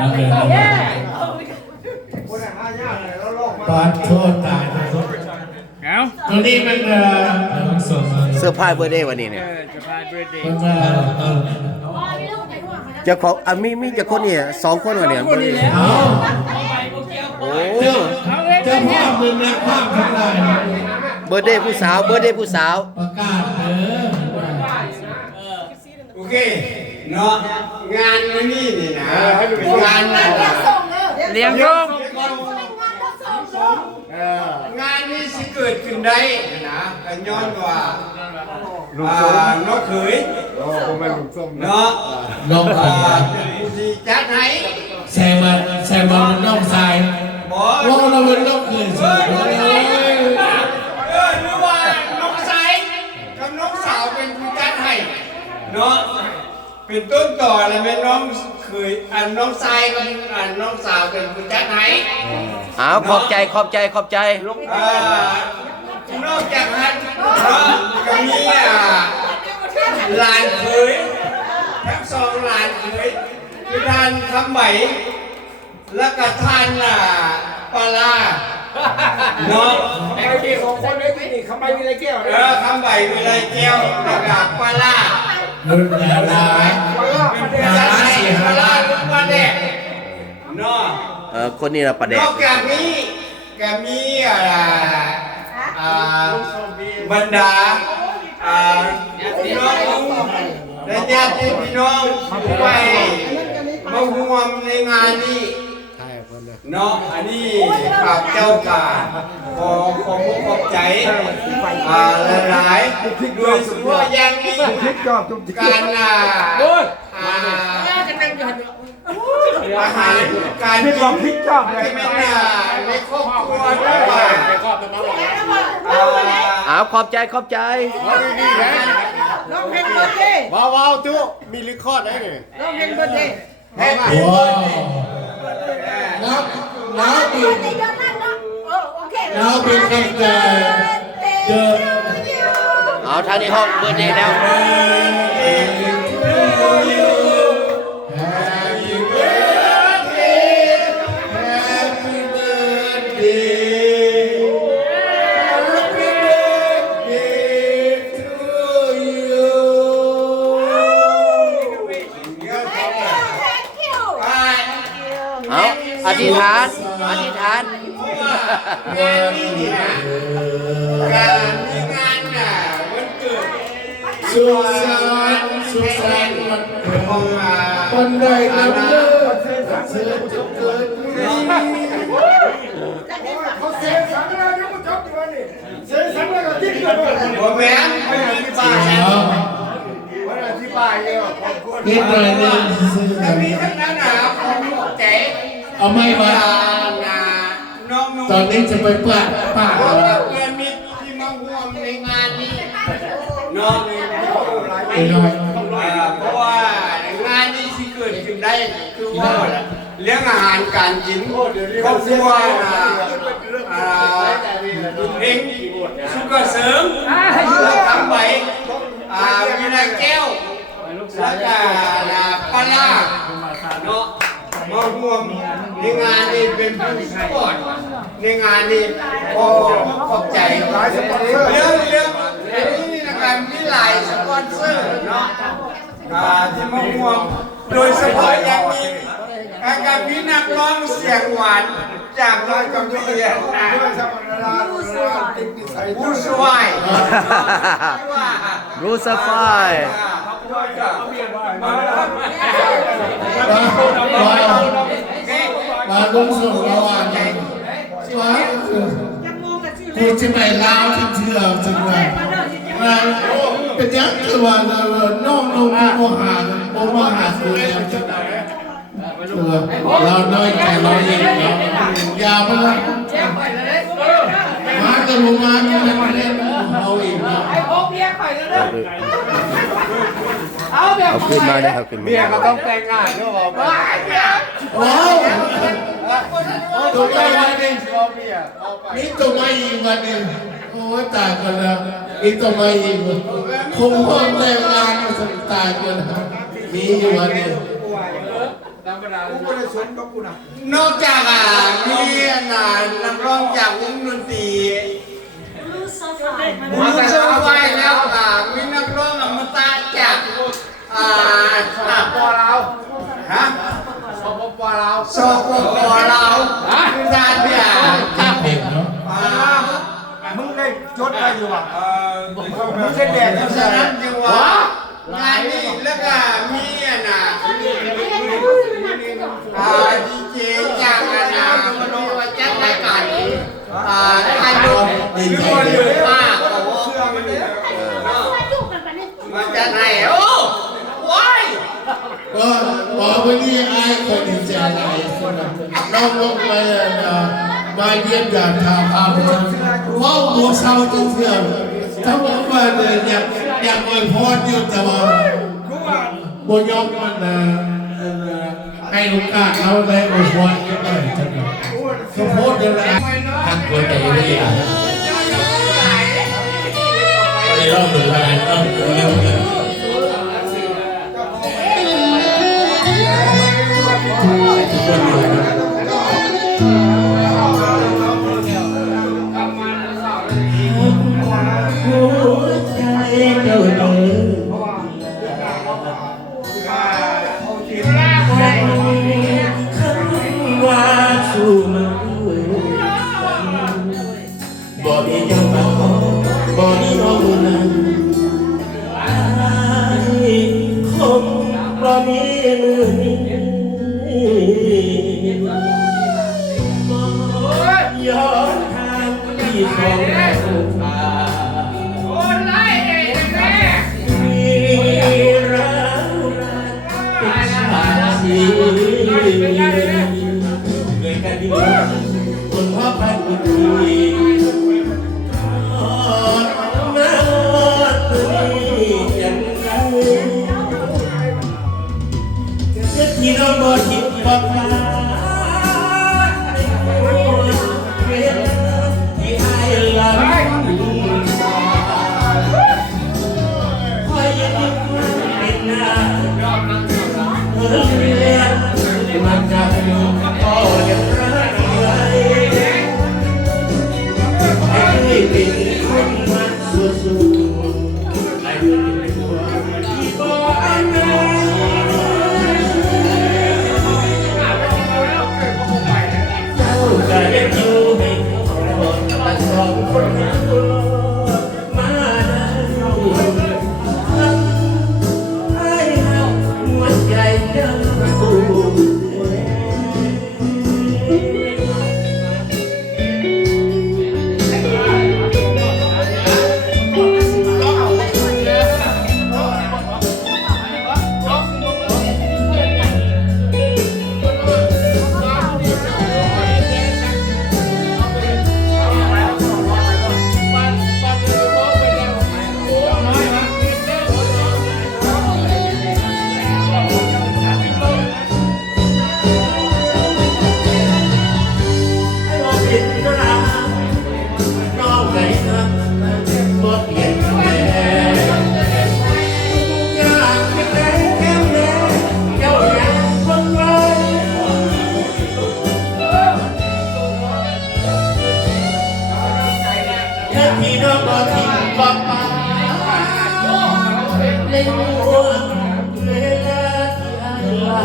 นักเรียนเปาดโทษตายโทษเอาตัวนี้มันเอ่อมันส่งมาเสื้อผ้าเบอร์เดย์วันนี้เนี่ยจะพาเบรดเดย์มาเออเจ้าของอะมีมีเจ้าคนเนี่ยสองคนวะเนี่ยเบอร์เดย์เอาโอ้เจ้าเจ้าภาพเป็นนักภาพทั้งหลายเบอร์เดย์ผู้สาวเบอร์เดย์ผู้สาวประกาศเออโอเค เนาะงานมื้อนี้นี่นะงานนั่นน่ะเลี้ยงลูกเอองานนี้สิเกิดขึ้นได้นะก็ย้อนว่าอ่านกเขยเนาะน้องอ่าอ่าสิจัดให้แซงมาแซงมามันน้องชายบ่ว่าเราเป็นน้องเกินใช่ไหมเออหรือว่านกสายกับนกสาวเป็นผู้จัดให้เนาะ เป็นต้นต่อเลยแม่น้องเคยอันน้องชายกับอันน้องสาวเป็นผู้จัดให้อ้าวขอบใจขอบใจขอบใจ อ่านอกจากนั้นเนาะก็มีอ่าหลานเคยทั้งสองหลานเคยคือท่านคำไหมแล้วก็ท่านอ่าปลาร้าเนาะ ไอ้ที่สองคนไอ้ที่นี่เขาไม่มีอะไรเกี่ยวเออคำไหมมีอะไรแก้วแล้วก็ปลาร้ารุ่นดารา เป็นจะใส่ปลาร้าหรือปลาแดกเนาะเออคนนี้เราประแดนกอกจากนี้ก็มีอ่าอ่าบรรดาอ่าพี่น้องและญาติพี่น้องผู้ไปมาร่วมในงานนี้ เนาะอันนี้ข้าพเจ้ากาขอขอบขอบใจอ่าหลายๆโดยเฉพาะอย่างยิ่งการอ่าอ่าอาหารการที่เราพิจารณาไม่น่าในครอบครัวด้วยว่าอ้าวขอบใจขอบใจน้องเพลงเบิร์ดเดย์ว้าวว้าวจุมีลิคอร์ดได้เลยน้องเพลงเบิร์ดเดย์แฮปปี้ ว้าวน้ำน้ำเป็นน้ำเป็นคำแต่เดินเอาทางนี้ห้องเบอร์เดย์แล้ว Happy birthday Happy birthday Happy birthday to you เอา อธิษฐาน อธิษฐาน งานนี้นี่นะการมีงานน่ะวันเกิดสุขสันต์สุขสันต์วันเกิดของอ่าวันใดนับเลิกเธอจะเกิดนี้เขาเสียสังแล้วนี่มันจบอยู่วันนี้เสียสังแล้วก็ทิ้งกันหมดบ่แม่นไม่มีที่บ้านเอาวันอธิบายเยอะพอควรกินหน่อยหนึงซื้อๆถ้ากันมีทั้งนั้นน่ะของขอบใจ เอาไม่มา น้องนุ่ตอนนี้จะไปปะปะเพเอาราะว่าเพื่อนมิตรที่มาร่วมในงานนี้เนาะไปหน่อยอ่าเพราะว่างานนี้ที่เกิดขึ้นได้คือว่าเรื่องอาหารการกินครอบครัวน่ะอ่าเองสุกเสริมแล้วทำไปอ่ามีนาแก้วแล้วก็อ่าปลาร้าเนาะ มาร่วมในงานนี้เป็นผู้สปอร์ตในงานนี้ขอขอบใจเรื่องเรื่องอันนี้นะครับมีหลายสปอนเซอร์เนาะที่มะม่วงโดยเฉพาะอย่างยิ่งอาการมีนักร้องเสียงหวานจากน้อยกับเมียนะผู้ช่วยรูสไฟมาลุ้ นส่งระหว่างกันว้ากูจะไปลาวที่เชื่อจังเลยมาเป็นยังคือว่าเราน้องน้องโมหาโมหาคือยังจังเราน้อยใจเราเองเรายาวไปแล้วมากันลงมากันเล่นเอาอีกเนาะไอ้พวกเมียข่อยแล้วเด้อ เอาแบบเอาขึ้นมาเลยครับขึ้นมาเมียก็ต้องแต่งงานด้วยบอกว่าว้าวตัวใหญ่วันนี้ชอบเมียเอาไปนี่ตัวไม่อีกวันนึงโอ้ยตายกันแล้วนี่ตัวไม่อีกวันคงเพิ่มแรงงานมาสักตายกันแล้วมีอยู่วันนี้ธรรมดากูไม่ได้สนกับกูนะนอกจากอะมีน่ะนักร้องจากวงดนตรีมาแต่เช้าไว้แล้วอะมีนักร้องอมตะจากอ่า ปอเรา ฮะ ปอปอเรา สปปลาวคือด้านเนี่ย จับเด็กเนาะ อ่า มึงได้ จดอะไรอยู่อะเอ่อมึงเส้นแดงเพทั้ราะงฉะนั้นั้นนจึงว่างานนี้แล้วก็มีอะนะอ่าดีเจจากอะนะมโนว่าจัดรายการนี้อ่าท่านดูดีเจเยอะมากโอ้โหมาจัดให้โอ้ว้ายก็บอกวันนี้ไอ้คนดีใจอะไรคนนั้นเราลงไปนะมาเยี่ยมยามทางพาไปว้าวหัวเศร้าจริงเสียทั้งหมดว่าเนี่ยอยากอยากอวยพรอยู่แต่ว่ากูว่าบนยกมันนะ ให้โอกาสเราได้อวยพรกันหน่อยจังเลยเขาโพสต์ยังไงหักตัวใจได้ ที่า พี่น้องบ่ทิ้งบ่ปาเล่นหัวเวลาที่อายลา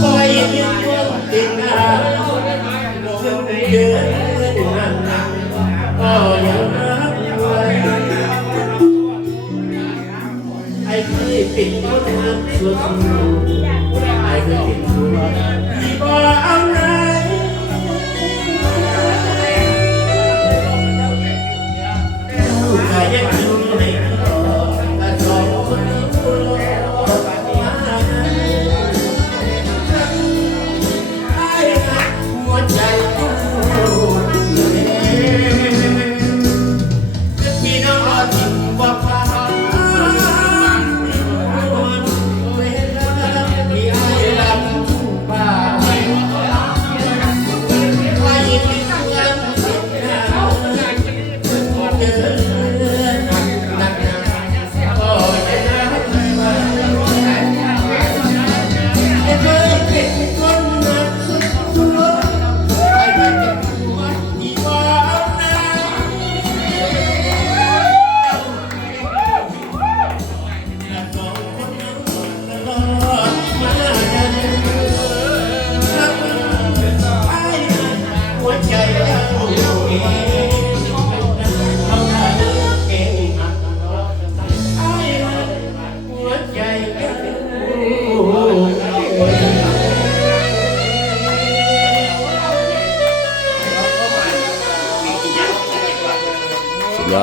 คอยยืนยันติดหน้าจนเดือนั้นก็ยังรักไว้ไอ้ที่ปิดคนทำสุด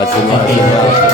ยอ